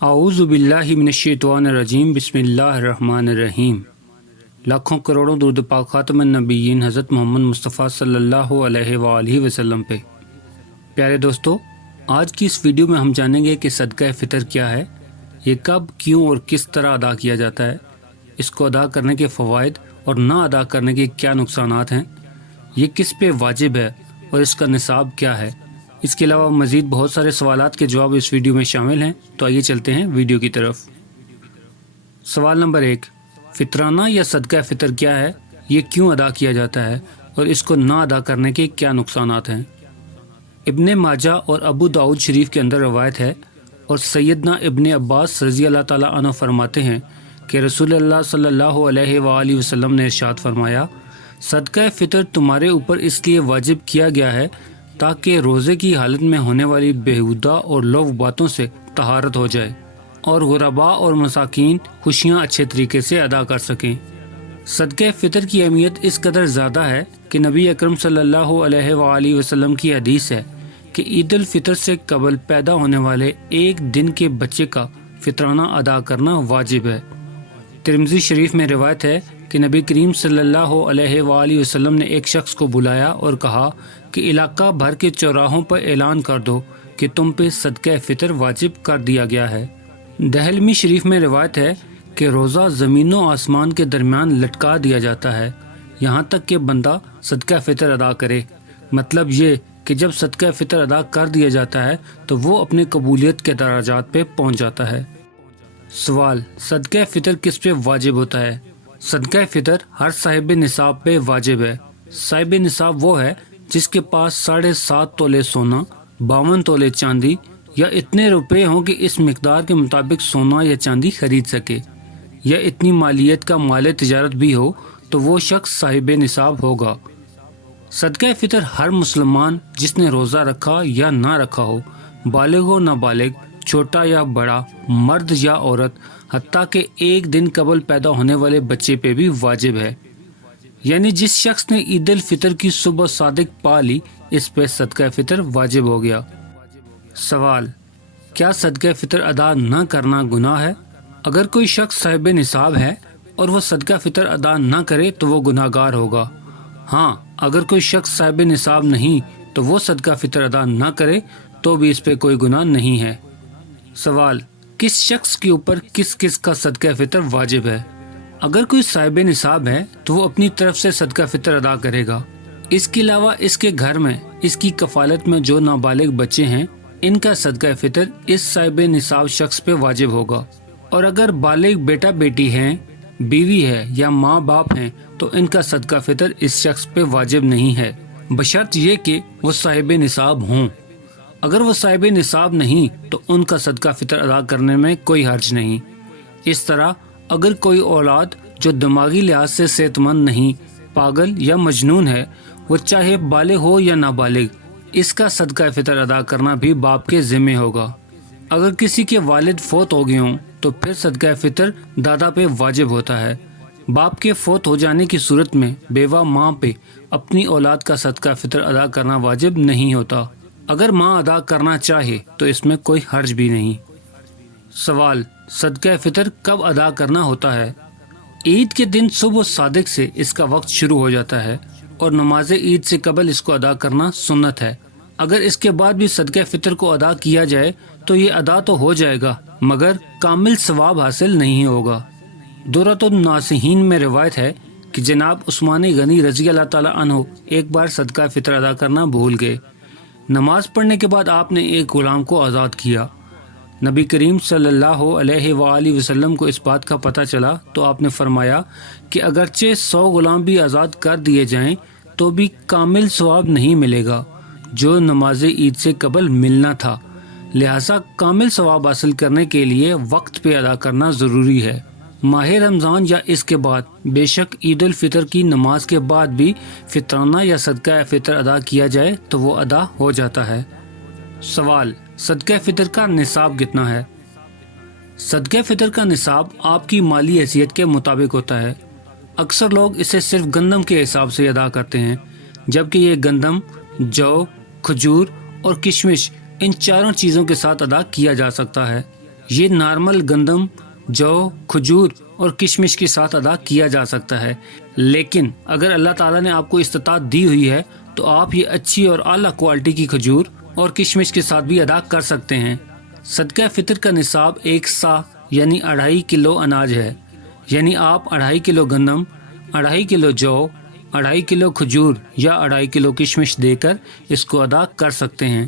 اعوذ باللہ من الشیطان الرجیم بسم اللہ الرحمن الرحیم۔ لاکھوں کروڑوں درود پاک خاتم النبیین حضرت محمد مصطفیٰ صلی اللہ علیہ وآلہ وسلم پہ۔ پیارے دوستو، آج کی اس ویڈیو میں ہم جانیں گے کہ صدقہ فطر کیا ہے، یہ کب، کیوں اور کس طرح ادا کیا جاتا ہے، اس کو ادا کرنے کے فوائد اور نہ ادا کرنے کے کیا نقصانات ہیں، یہ کس پہ واجب ہے اور اس کا نصاب کیا ہے۔ اس کے علاوہ مزید بہت سارے سوالات کے جواب اس ویڈیو میں شامل ہیں، تو آئیے چلتے ہیں ویڈیو کی طرف۔ سوال نمبر 1، فطرانہ یا صدقہ فطر کیا ہے، یہ کیوں ادا کیا جاتا ہے اور اس کو نہ ادا کرنے کے کیا نقصانات ہیں۔ ابن ماجہ اور ابو داؤد شریف کے اندر روایت ہے اور سیدنا ابن عباس رضی اللہ تعالیٰ عنہ فرماتے ہیں کہ رسول اللہ صلی اللہ علیہ وآلہ وسلم نے ارشاد فرمایا، صدقہ فطر تمہارے اوپر اس لیے واجب کیا گیا ہے تاکہ روزے کی حالت میں ہونے والی بیہودہ اور لغو باتوں سے طہارت ہو جائے اور غرباء اور مساکین خوشیاں اچھے طریقے سے ادا کر سکیں۔ صدقہ فطر کی اہمیت اس قدر زیادہ ہے کہ نبی اکرم صلی اللہ علیہ وآلہ وسلم کی حدیث ہے کہ عید الفطر سے قبل پیدا ہونے والے ایک دن کے بچے کا فطرانہ ادا کرنا واجب ہے۔ ترمذی شریف میں روایت ہے کہ نبی کریم صلی اللہ علیہ وآلہ وسلم نے ایک شخص کو بلایا اور کہا کہ علاقہ بھر کے چوراہوں پر اعلان کر دو کہ تم پہ صدقہ فطر واجب کر دیا گیا ہے۔ دہلمی شریف میں روایت ہے کہ روزہ زمین و آسمان کے درمیان لٹکا دیا جاتا ہے یہاں تک کہ بندہ صدقہ فطر ادا کرے۔ مطلب یہ کہ جب صدقہ فطر ادا کر دیا جاتا ہے تو وہ اپنے قبولیت کے درجات پہ پہنچ جاتا ہے۔ سوال، صدقہ فطر کس پہ واجب ہوتا ہے؟ صدقہ فطر ہر صاحب نصاب پہ واجب ہے۔ صاحب نصاب وہ ہے جس کے پاس 7.5 تولے سونا، 52 تولے چاندی یا اتنے روپے ہوں کہ اس مقدار کے مطابق سونا یا چاندی خرید سکے، یا اتنی مالیت کا مال تجارت بھی ہو تو وہ شخص صاحب نصاب ہوگا۔ صدقہ فطر ہر مسلمان جس نے روزہ رکھا یا نہ رکھا ہو، بالغ ہو نہ بالغ، چھوٹا یا بڑا، مرد یا عورت، حتیٰ کہ ایک دن قبل پیدا ہونے والے بچے پہ بھی واجب ہے۔ یعنی جس شخص نے عید الفطر کی صبح صادق پا لی، اس پہ صدقہ فطر واجب ہو گیا۔ سوال، کیا صدقہ فطر ادا نہ کرنا گناہ ہے؟ اگر کوئی شخص صاحب نصاب ہے اور وہ صدقہ فطر ادا نہ کرے تو وہ گناہ گار ہوگا۔ ہاں، اگر کوئی شخص صاحب نصاب نہیں تو وہ صدقہ فطر ادا نہ کرے تو بھی اس پہ کوئی گناہ نہیں ہے۔ سوال، کس شخص کے اوپر کس کس کا صدقہ فطر واجب ہے؟ اگر کوئی صاحب نصاب ہے تو وہ اپنی طرف سے صدقہ فطر ادا کرے گا۔ اس کے علاوہ اس کے گھر میں اس کی کفالت میں جو نابالغ بچے ہیں، ان کا صدقہ فطر اس صاحب نصاب شخص پہ واجب ہوگا۔ اور اگر بالغ بیٹا بیٹی ہیں، بیوی ہے یا ماں باپ ہیں تو ان کا صدقہ فطر اس شخص پہ واجب نہیں ہے، بشرط یہ کہ وہ صاحب نصاب ہوں۔ اگر وہ صاحب نصاب نہیں تو ان کا صدقہ فطر ادا کرنے میں کوئی حرج نہیں۔ اس طرح اگر کوئی اولاد جو دماغی لحاظ سے صحت مند نہیں، پاگل یا مجنون ہے، وہ چاہے بالغ ہو یا نابالغ، اس کا صدقہ فطر ادا کرنا بھی باپ کے ذمہ ہوگا۔ اگر کسی کے والد فوت ہو گئے ہوں تو پھر صدقہ فطر دادا پہ واجب ہوتا ہے۔ باپ کے فوت ہو جانے کی صورت میں بیوہ ماں پہ اپنی اولاد کا صدقہ فطر ادا کرنا واجب نہیں ہوتا۔ اگر ماں ادا کرنا چاہے تو اس میں کوئی حرج بھی نہیں۔ سوال، صدقہ فطر کب ادا کرنا ہوتا ہے؟ عید کے دن صبح صادق سے اس کا وقت شروع ہو جاتا ہے اور نماز عید سے قبل اس کو ادا کرنا سنت ہے۔ اگر اس کے بعد بھی صدقہ فطر کو ادا کیا جائے تو یہ ادا تو ہو جائے گا مگر کامل ثواب حاصل نہیں ہوگا۔ دورۃ الناصحین میں روایت ہے کہ جناب عثمان غنی رضی اللہ تعالیٰ عنہ ایک بار صدقہ فطر ادا کرنا بھول گئے۔ نماز پڑھنے کے بعد آپ نے ایک غلام کو آزاد کیا۔ نبی کریم صلی اللہ علیہ وآلہ وسلم کو اس بات کا پتہ چلا تو آپ نے فرمایا کہ اگرچہ 100 غلام بھی آزاد کر دیے جائیں تو بھی کامل ثواب نہیں ملے گا جو نماز عید سے قبل ملنا تھا، لہٰذا کامل ثواب حاصل کرنے کے لیے وقت پہ ادا کرنا ضروری ہے۔ ماہ رمضان یا اس کے بعد بے شک عید الفطر کی نماز کے بعد بھی فطرانہ یا صدقہ فطر ادا کیا جائے تو وہ ادا ہو جاتا ہے۔ سوال، صدقہ فطر کا نصاب کتنا ہے؟ صدقہ فطر کا نصاب آپ کی مالی حیثیت کے مطابق ہوتا ہے۔ اکثر لوگ اسے صرف گندم کے حساب سے ادا کرتے ہیں، جبکہ یہ گندم، جو، کھجور اور کشمش ان چاروں چیزوں کے ساتھ ادا کیا جا سکتا ہے۔ یہ نارمل گندم، جو، کھجور اور کشمش کے ساتھ ادا کیا جا سکتا ہے، لیکن اگر اللہ تعالیٰ نے آپ کو استطاعت دی ہوئی ہے تو آپ یہ اچھی اور اعلیٰ کوالٹی کی کھجور اور کشمش کے ساتھ بھی ادا کر سکتے ہیں۔ صدقہ فطر کا نصاب 1 سا یعنی 2.5 کلو اناج ہے، یعنی آپ 2.5 کلو گندم، 2.5 کلو جو، 2.5 کلو کھجور یا 2.5 کلو کشمش دے کر اس کو ادا کر سکتے ہیں۔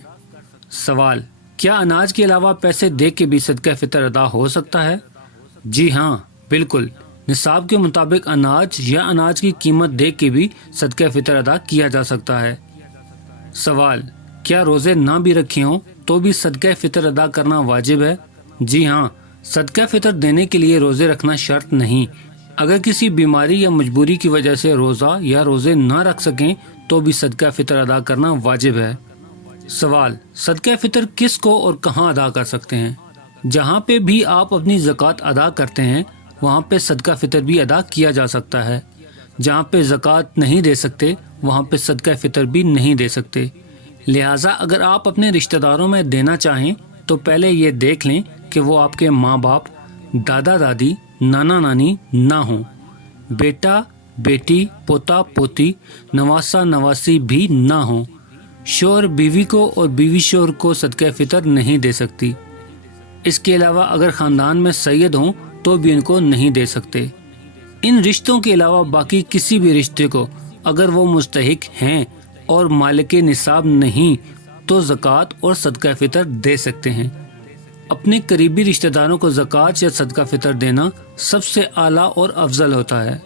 سوال: کیا اناج کے علاوہ پیسے دے کے بھی صدقہ فطر ادا ہو سکتا ہے؟ جی ہاں، بالکل۔ نصاب کے مطابق اناج یا اناج کی قیمت دے کے بھی صدقہ فطر ادا کیا جا سکتا ہے۔ سوال: کیا روزے نہ بھی رکھے ہوں تو بھی صدقہ فطر ادا کرنا واجب ہے؟ جی ہاں، صدقہ فطر دینے کے لیے روزے رکھنا شرط نہیں۔ اگر کسی بیماری یا مجبوری کی وجہ سے روزہ یا روزے نہ رکھ سکیں تو بھی صدقہ فطر ادا کرنا واجب ہے۔ سوال: صدقہ فطر کس کو اور کہاں ادا کر سکتے ہیں؟ جہاں پہ بھی آپ اپنی زکوٰۃ ادا کرتے ہیں وہاں پہ صدقہ فطر بھی ادا کیا جا سکتا ہے۔ جہاں پہ زکوٰۃ نہیں دے سکتے وہاں پہ صدقہ فطر بھی نہیں دے سکتے۔ لہٰذا اگر آپ اپنے رشتہ داروں میں دینا چاہیں تو پہلے یہ دیکھ لیں کہ وہ آپ کے ماں باپ، دادا دادی، نانا نانی نہ ہوں، بیٹا بیٹی، پوتا پوتی، نواسا نواسی بھی نہ ہوں۔ شوہر بیوی کو اور بیوی شوہر کو صدقہ فطر نہیں دے سکتی۔ اس کے علاوہ اگر خاندان میں سید ہوں تو بھی ان کو نہیں دے سکتے۔ ان رشتوں کے علاوہ باقی کسی بھی رشتے کو اگر وہ مستحق ہیں اور مالک نصاب نہیں تو زکوٰۃ اور صدقہ فطر دے سکتے ہیں۔ اپنے قریبی رشتہ داروں کو زکوٰۃ یا صدقہ فطر دینا سب سے اعلیٰ اور افضل ہوتا ہے۔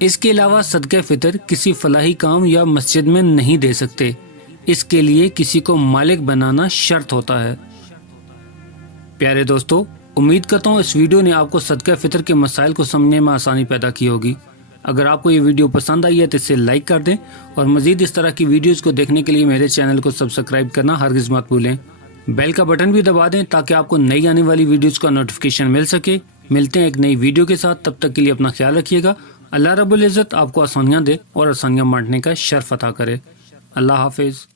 اس کے علاوہ صدقہ فطر کسی فلاحی کام یا مسجد میں نہیں دے سکتے، اس کے لیے کسی کو مالک بنانا شرط ہوتا ہے۔ پیارے دوستو، امید کرتا ہوں اس ویڈیو نے آپ کو صدقہ فطر کے مسائل کو سمجھنے میں آسانی پیدا کی ہوگی۔ اگر آپ کو یہ ویڈیو پسند آئی ہے تو اسے لائک کر دیں اور مزید اس طرح کی ویڈیوز کو دیکھنے کے لیے میرے چینل کو سبسکرائب کرنا ہرگز مت بھولیں۔ بیل کا بٹن بھی دبا دیں تاکہ آپ کو نئی آنے والی ویڈیوز کا نوٹیفیکیشن مل سکے۔ ملتے ہیں ایک نئی ویڈیو کے ساتھ، تب تک کے لیے اپنا خیال رکھیے گا۔ اللہ رب العزت آپ کو آسانیاں دے اور آسانیاں بانٹنے کا شرف عطا کرے۔ اللہ حافظ۔